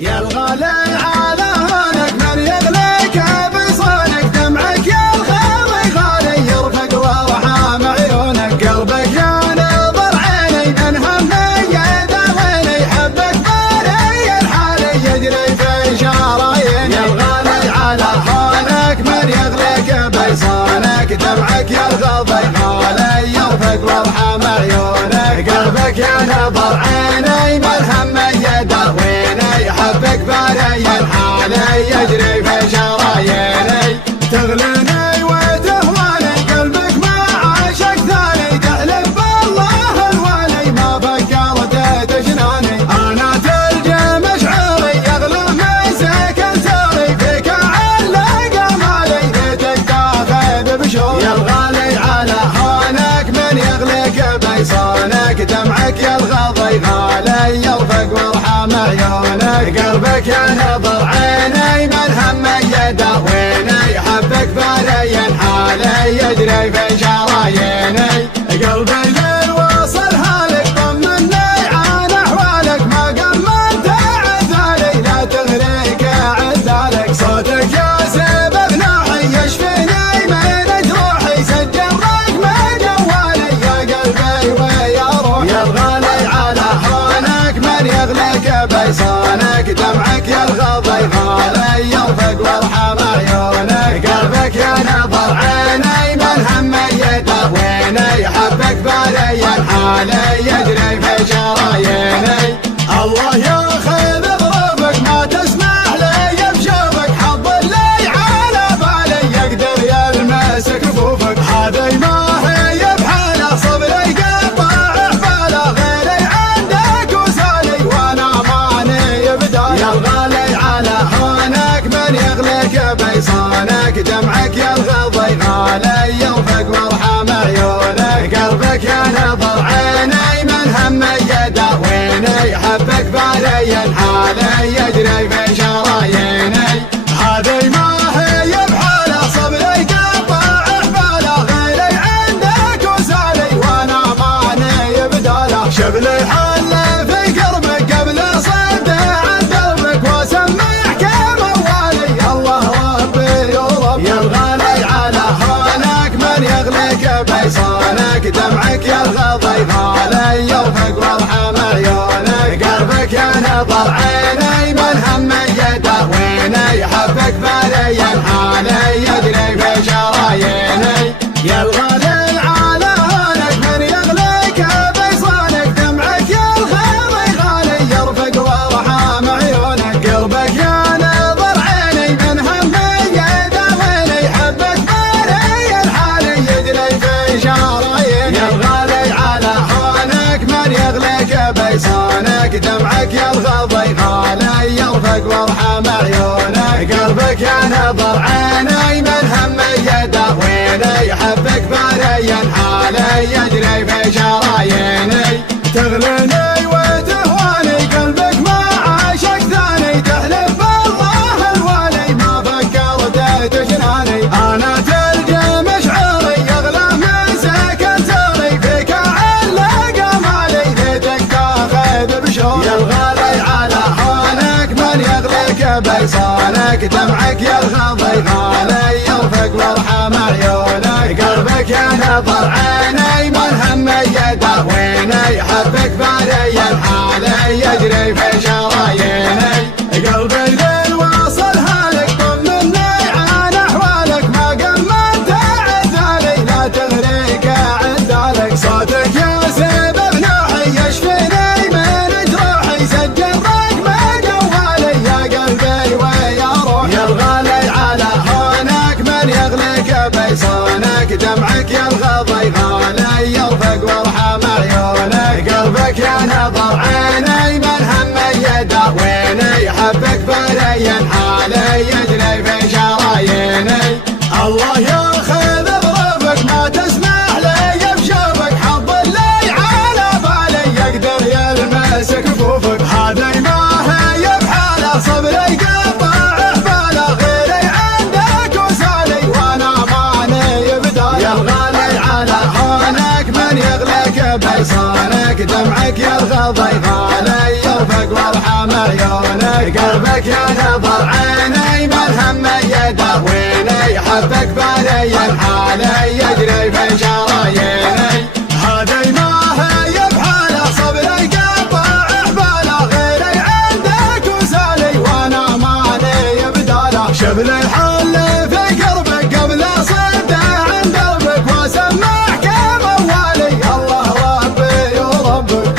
يا الغالي على هونك من يغليك بصونك دمعك يا الخالي غالي يرفق وارحام عيونك قلبك يا نظر عيني من همي يداويني حبك بالي الحالي يجري في شراييني يا الغالي على هونك من يغليك بصونك دمعك يا الغالي غالي يرفق وارحام عيونك قلبك يا نظر عيني من همي يداويني حبك بالي الحالي يجري في شراييني تغليني وتهواني قلبك ما عاشق ثاني تحلف بالله الوالي ما فكرت تجناني انا تلجى مشعري يغلى من سكن ساري فيك علق امالي بيتك تاخذ بشوري يا الغالي على هونك من يغليك بيصونك دمعك يا الغضي غالي يرفق وارحم عيونك قلبك يا نظر عيني من همي يداويني حبك بالي الحالي يجري في شراييني قلبي للوصل هالك طمني عن احوالك ما قمنت عذالي لا تغريك عذالك صوتك يا سبب ناحي يشفيني من جروحي سجل رقم جوالي يا قلبي ويا روحي يا الغالي على هونك من يغليك بيصونك دمعك يا الغضي غالي يرفق وارحم عيونك قلبك يا نظر عيني من همي يداويني حبك بالي الحالي يجري في شراييني الله ياخذ ظروفك ما تسمح لي بشوفك حظ اللي على بالي يقدر يلمس كفوفك هذي ما هي بحاله صبري قطع حباله غيري عندك وسالي وانا ماني بدايه يا الغالي على هونك من يغليك بيصونك دمعك يا الغضي غالي يرفق وارحم عيونك قلبك يا نظر عيني من همي يداويني حبك بالي الحالي يجري في شراييني هذي ما هي بحاله صبري قطع حباله غيري عندك وسالي وانا ماني بداله شبلي حل في قربك قبل صد عن دربك واسمعك موالي الله ربي ورب يا الغالي على هونك من يغليك بيصونك دمعك يا الغضي غالي يرفق وارحم عيونك قلبك يا نظر عيني من همي يداويني حبك بالي الحالي يجري في شراييني يا الغالي على هونك من يغليك بيصونك دمعك يا الغالي غالي يرفق وارحم عيونك قلبك يا نظر عيني من همي يداويني حبك بالي الحالي يجري في شراييني يا الغالي على هونك من يغليك بيصونك دمعك يا الغضي غالي يرفق وارحم عيونك قلبك يا نظر عيني من همي يداويني حبك بالي الحالي يجري في شراييني تغليني وتهواني قلبك ما عاشق ثاني تحلف بالله الوالي ما فكرت تجناني انا تلجى مشعري يغلى من سكن ساري فيك علق امالي بيتك تاخذ بشوري يا الغالي على هونك من يغليك بيصونك دمعك يا الغضي غالي يرفق وارحم عيونك قلبك يا نظر عيني من همي يداويني حبك بالي الحالي يجري في شراييني قلبي للوصل هالك طمني عن احوالك ما قمنت عذالي لا تغريك عذالك صوتك يا سبب نوحي يشفيني من جروحي سجل رقم جوالي يا قلبي ويا روحي يا الغالي على هونك من يغليك بيصونك دمعك يا الغضي غالي يرفق وارحم عيونك قلبك يا نظر عيني من همي يداويني حبك بالي الحالي يجري في شراييني الله ياخذ ظروفك ما تسمح لي بشوفك حظ اللي على بالي يقدر يلمس كفوفك هذي ما هي بحاله صبري قطع حباله غيري عندك وسالي وانا ماني بدايه يا الغالي على هونك من يغليك بيصونك دمعك يا الغضي غالي يرفق وارحم عيونك حبك يا نظر عيني ملهم يداويني حبك بالي الحالي يجري في شراييني هذي ما هي بحاله صبري قطع حباله غيري عندك وسالي وانا مالي بداله شبل الحل في قربك قبل صد عن دربك واسمعك موالي الله ربي وربك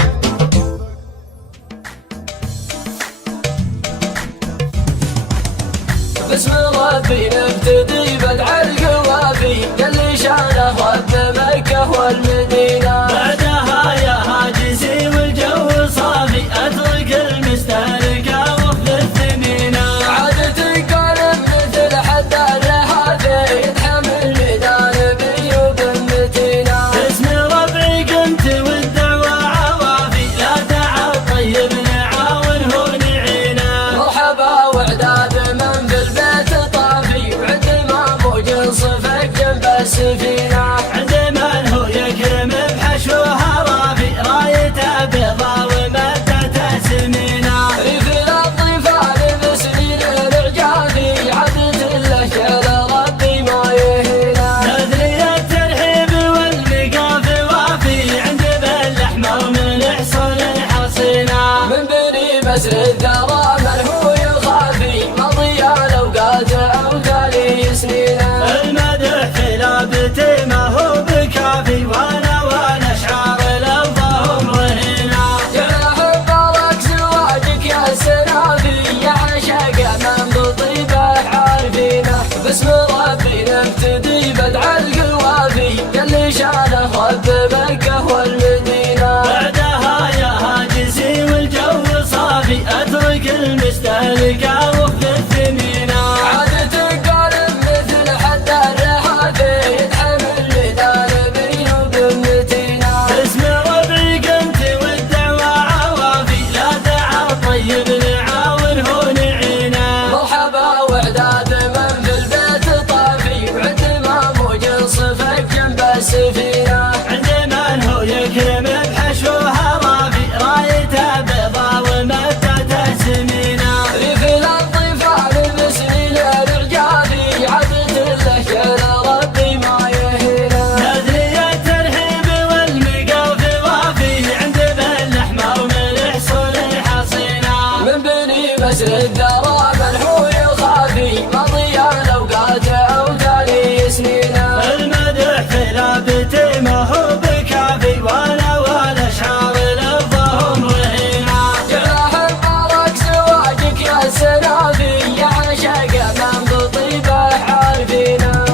بسم ربي نبتدي بدع القوافي يلي شانه رب مكة والمدينة بعدها يا هاجسي والجو صافي اترك المستهلكة وخذ الثمينة عادة قلب مثل حد الرحافي يتحمل ميدان بيوب متينة باسم ربي قمت والدعوة عوافي لا تعب طيب نعاون هو نعينا مرحبا وعداد من في البيت طافي وعند ما موج صفك جنب السفينة عند من هو يكرم بحشوها رافي رايته بيضا ومدته سمينة ريف الأطفال بسنين الإعجابي عدت الأشياء ربي ما يهينا نذري الترحيب والمقاف وافي عند بالأحمر من حصن الحصينة من بني بسر الثرى من هو يخافي مضي الأوقات أو تالي سنينا المدح في لابتي ما هو بكافي وانا اشعار لفظهم رهينة جناح بارك زواجك يا سنافي يا عشاق من بطيبه عارفينه باسم ربي نبتدي بدع القوافي يلي شانه رب مكة والمدينة بعدها يا هاجسي والجو صافي اترك المستهلكة وخذ الثمينة عادة قارب مثل حد الرحافي يتحمل ميدان بيوب متينة باسم ربي قمت والدعوة عوافي لا تعب طيب نعاون هو نعينا مرحبا وعداد من في البيت طافي وعند ما موج صفك جنب السفينة عند من هو يكرم بحشوها رافي رايته بيضا ومدته سمينة ريف الأطفال بسنين الإعجابي عدت الأشياء ربي ما يهينا نذري الترحيب والمقاف وافي عند بالأحمر من حصن الحصينة من بني بسر الثرى من هو يخافي مضي الأوقات أو تالي سنينا المدح في لابتي ما هو بكافي وانا اشعار لفظهم رهينة جناح بارك زواجك يا سنافي يا عشاق من بطيبه عارفينه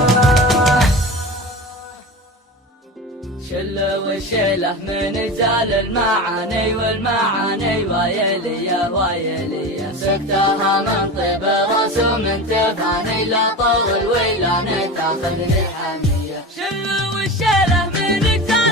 شلة والشيلة من اجزال المعاني والمعاني ويلي يا ويلي سكتها من طيب رسوم تفاني لا طول ولا نتاخذني الحمية شلة والشيلة من اجزال